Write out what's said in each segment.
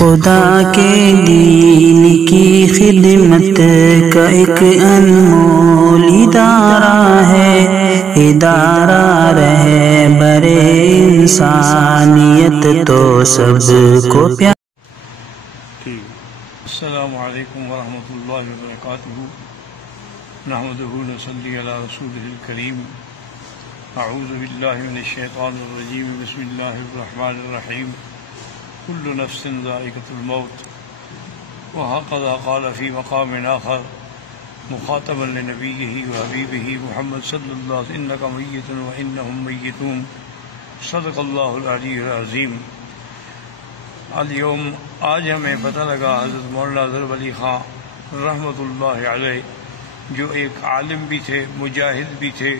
خدا کے دین کی خدمت کا ایک انمول ادارہ ہے، ادارہ رہے برے انسانیت تو سب کو پیار۔ السلام علیکم ورحمۃ اللہ وبرکاتہ۔ نحمدہ ونصلی علی رسولہ الکریم۔ اعوذ باللہ من الشیطان الرجیم۔ بسم اللہ الرحمن الرحیم۔ کل نفس ذائقۃ الموت۔ وہکذا قال فی مقام آخر مخاطبا لنبیہ وحبیبہ محمد صلی اللہ علیہ وسلم انک میت وانہم میتون۔ صدق اللہ العلی العظیم۔ اليوم آج ہمیں پتہ لگا حضرت مولانا ظفر علی خان رحمۃ اللہ علیہ جو ایک عالم بھی تھے، مجاہد بھی تھے،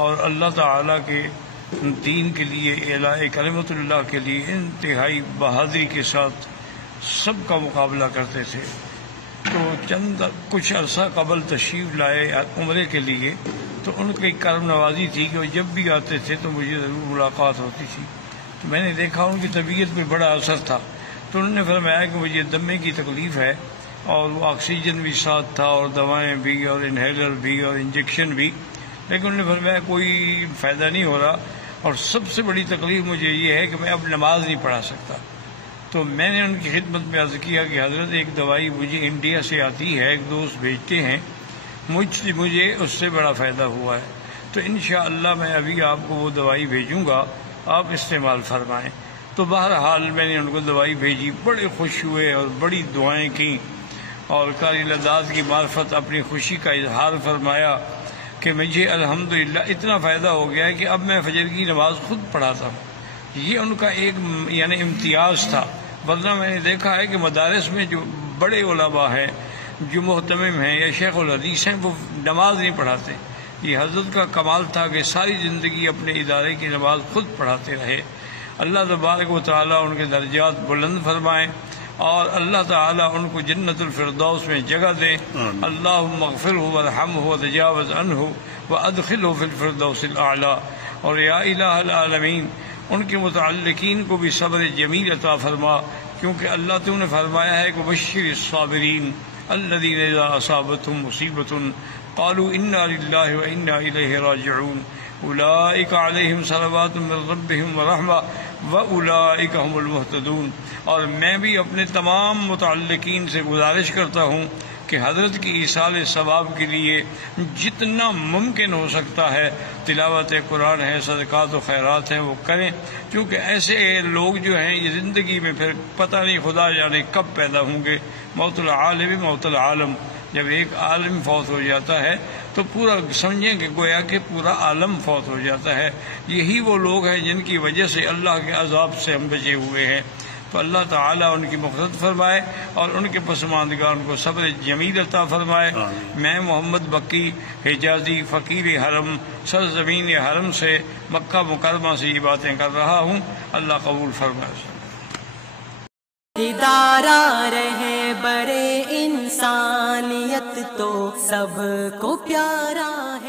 اور اللہ تعالیٰ کے دین کے لیے، اعلاء کلمت اللہ کے لیے انتہائی بہادری کے ساتھ سب کا مقابلہ کرتے تھے۔ تو کچھ عرصہ قبل تشریف لائے عمرے کے لیے، تو ان کی کرم نوازی تھی کہ وہ جب بھی آتے تھے تو مجھے ضرور ملاقات ہوتی تھی۔ تو میں نے دیکھا ان کی طبیعت پہ بڑا اثر تھا، تو انہوں نے فرمایا کہ مجھے دمے کی تکلیف ہے، اور وہ آکسیجن بھی ساتھ تھا اور دوائیں بھی اور انہیلر بھی اور انجیکشن بھی، لیکن انہوں نے فرمایا کوئی فائدہ نہیں ہو رہا، اور سب سے بڑی تکلیف مجھے یہ ہے کہ میں اب نماز نہیں پڑھا سکتا۔ تو میں نے ان کی خدمت میں عرض کیا کہ حضرت ایک دوائی مجھے انڈیا سے آتی ہے، ایک دوست بھیجتے ہیں، مجھے اس سے بڑا فائدہ ہوا ہے، تو انشاءاللہ میں ابھی آپ کو وہ دوائی بھیجوں گا، آپ استعمال فرمائیں۔ تو بہرحال میں نے ان کو دوائی بھیجی، بڑے خوش ہوئے اور بڑی دعائیں کیں، اور قاری لداد کی معرفت اپنی خوشی کا اظہار فرمایا کہ مجھے الحمدللہ اتنا فائدہ ہو گیا ہے کہ اب میں فجر کی نماز خود پڑھاتا ہوں۔ یہ ان کا ایک امتیاز تھا، ورنہ میں نے دیکھا ہے کہ مدارس میں جو بڑے علماء ہیں، جو محتمم ہیں یا شیخ الحدیث ہیں، وہ نماز نہیں پڑھاتے۔ یہ حضرت کا کمال تھا کہ ساری زندگی اپنے ادارے کی نماز خود پڑھاتے رہے۔ اللہ تبارک و تعالیٰ ان کے درجات بلند فرمائیں، اور اللہ تعالیٰ ان کو جنت الفردوس میں جگہ دیں۔ اللہم اغفرہ وارحمہ وتجاوز عنہ وادخلہ فی الفردوس الاعلی۔ اور یا الہ العالمین، ان کے متعلقین کو بھی صبر جمیل عطا فرما، کیونکہ اللہ تو نے فرمایا ہے کہ بشر الصابرین الذین اذا اصابتهم مصیبۃ قالوا انا للہ وانا الیہ راجعون اولئک علیہم صلوات من ربہم ورحمہ واولئک هم المہتدون۔ اور میں بھی اپنے تمام متعلقین سے گزارش کرتا ہوں کہ حضرت کی ایصال ثواب کے لیے جتنا ممکن ہو سکتا ہے تلاوت قرآن ہے، صدقات و خیرات ہیں، وہ کریں، کیونکہ ایسے لوگ جو ہیں یہ زندگی میں پھر پتہ نہیں خدا جانے کب پیدا ہوں گے۔ موت العالم موت العالم، جب ایک عالم فوت ہو جاتا ہے تو پورا سمجھیں کہ گویا کہ پورا عالم فوت ہو جاتا ہے۔ یہی وہ لوگ ہیں جن کی وجہ سے اللہ کے عذاب سے ہم بچے ہوئے ہیں۔ تو اللہ تعالیٰ ان کی مغفرت فرمائے اور ان کے پسماندگان کو صبر جمیل عطا فرمائے۔ میں محمد بکی حجازی فقیر حرم سرزمین حرم سے مکہ مکرمہ سے یہ باتیں کر رہا ہوں، اللہ قبول فرمائے۔ ادارہ رہے برے انسانیت تو سب کو پیارا ہے۔